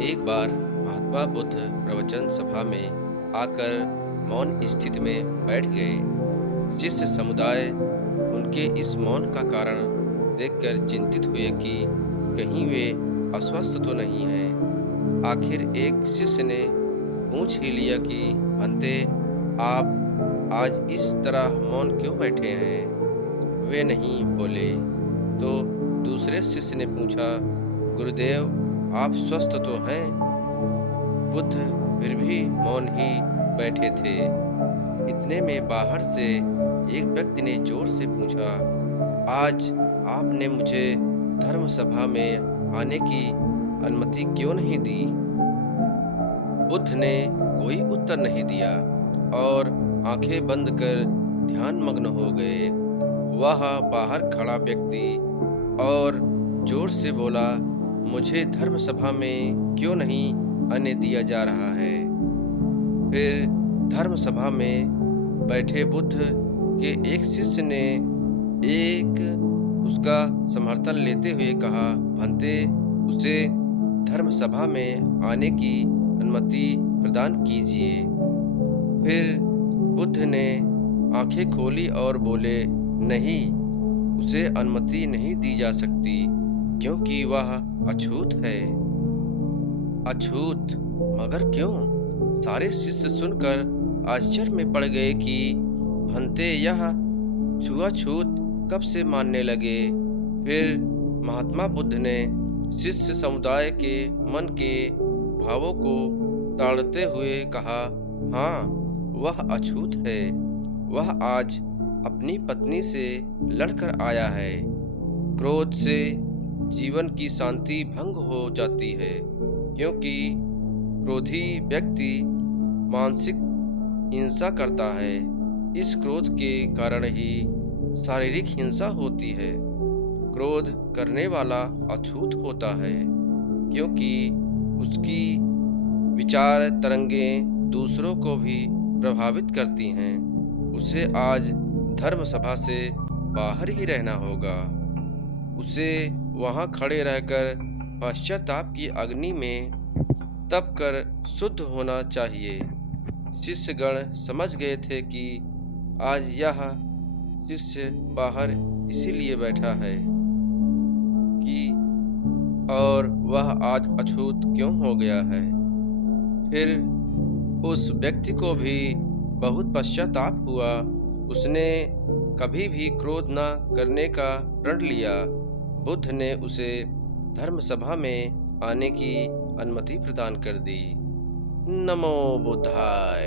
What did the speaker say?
एक बार महात्मा बुद्ध प्रवचन सभा में आकर मौन स्थिति में बैठ गए। शिष्य समुदाय उनके इस मौन का कारण देखकर चिंतित हुए कि कहीं वे अस्वस्थ तो नहीं हैं। आखिर एक शिष्य ने पूछ ही लिया कि भंते, आप आज इस तरह मौन क्यों बैठे हैं? वे नहीं बोले। तो दूसरे शिष्य ने पूछा, गुरुदेव, आप स्वस्थ तो हैं? बुद्ध फिर भी मौन ही बैठे थे। इतने में बाहर से एक व्यक्ति ने जोर से पूछा, आज आपने मुझे धर्म सभा में आने की अनुमति क्यों नहीं दी? बुद्ध ने कोई उत्तर नहीं दिया और आंखें बंद कर ध्यान मग्न हो गए। वह बाहर खड़ा व्यक्ति और जोर से बोला, मुझे धर्म सभा में क्यों नहीं आने दिया जा रहा है? फिर धर्म सभा में बैठे बुद्ध के एक शिष्य ने एक उसका समर्थन लेते हुए कहा, भंते, उसे धर्म सभा में आने की अनुमति प्रदान कीजिए। फिर बुद्ध ने आंखें खोली और बोले, नहीं, उसे अनुमति नहीं दी जा सकती क्योंकि वह अछूत है। अछूत? मगर क्यों? सारे शिष्य सुनकर आश्चर्य में पड़ गए कि भंते, यह छुआछूत कब से मानने लगे? फिर महात्मा बुद्ध ने शिष्य समुदाय के मन के भावों को ताड़ते हुए कहा, हाँ, वह अछूत है। वह आज अपनी पत्नी से लड़कर आया है। क्रोध से जीवन की शांति भंग हो जाती है, क्योंकि क्रोधी व्यक्ति मानसिक हिंसा करता है। इस क्रोध के कारण ही शारीरिक हिंसा होती है। क्रोध करने वाला अछूत होता है, क्योंकि उसकी विचार तरंगें दूसरों को भी प्रभावित करती हैं। उसे आज धर्म सभा से बाहर ही रहना होगा। उसे वहां खड़े रहकर पश्चाताप की अग्नि में तप कर शुद्ध होना चाहिए। शिष्यगण समझ गए थे कि आज यह शिष्य बाहर इसीलिए बैठा है कि और वह आज अछूत क्यों हो गया है। फिर उस व्यक्ति को भी बहुत पश्चाताप हुआ। उसने कभी भी क्रोध न करने का प्रण लिया। बुद्ध ने उसे धर्म सभा में आने की अनुमति प्रदान कर दी। नमो बुद्धाय।